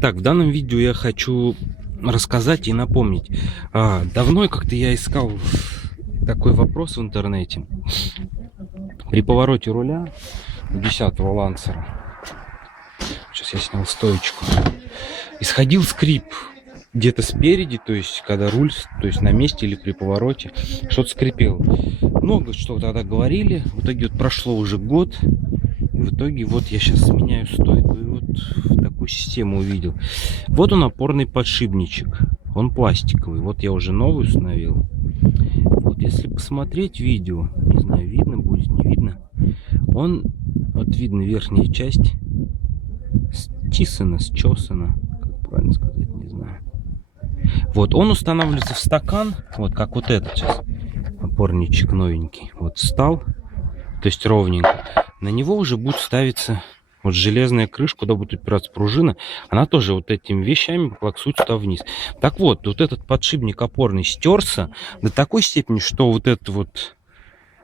Так, в данном видео я хочу рассказать и напомнить. Давно как-то я искал такой вопрос в интернете. При повороте руля у 10-го лансера, сейчас я снял стоечку, исходил скрип где-то спереди, то есть когда руль, то есть на месте или при повороте, что-то скрипело. Много что тогда говорили, в итоге вот прошло уже год, и в итоге вот я сейчас меняю стойку и вот такую систему увидел. Вот он, опорный подшипничек, он пластиковый, вот я уже новый установил. Вот если посмотреть видео, не знаю, видно будет, не видно, он, вот видно верхняя часть стисана, счесана, как правильно сказать, не знаю. Вот он устанавливается в стакан, вот как вот этот сейчас опорничек новенький, вот встал, то есть ровненько. На него уже будет ставиться вот железная крышка, куда будет упираться пружина. Она тоже вот этими вещами клаксует сюда вниз. Так вот, вот этот подшипник опорный стерся до такой степени, что вот эта вот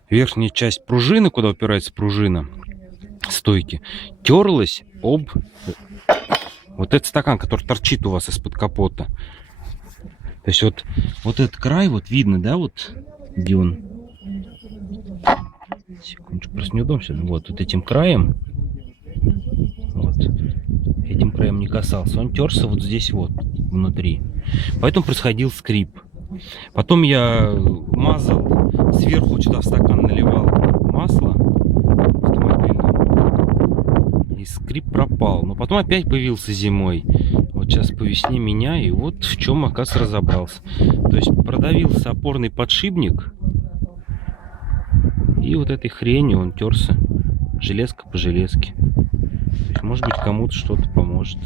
верхняя часть пружины, куда упирается пружина стойки, терлась об вот этот стакан, который торчит у вас из-под капота. То есть вот этот край, вот видно, да, вот где он. Секундочку, просто неудобно. Вот этим краем, вот этим краем не касался, он терся вот здесь вот внутри, поэтому происходил скрип. Потом я мазал сверху, сюда в стакан наливал масло автомобильное, и скрип пропал. Но потом опять появился зимой. Вот сейчас по весне меняю, и вот в чем, оказывается, разобрался. То есть продавился опорный подшипник, и вот этой хренью он терся железка по железке. То есть, может быть, кому-то что-то поможет.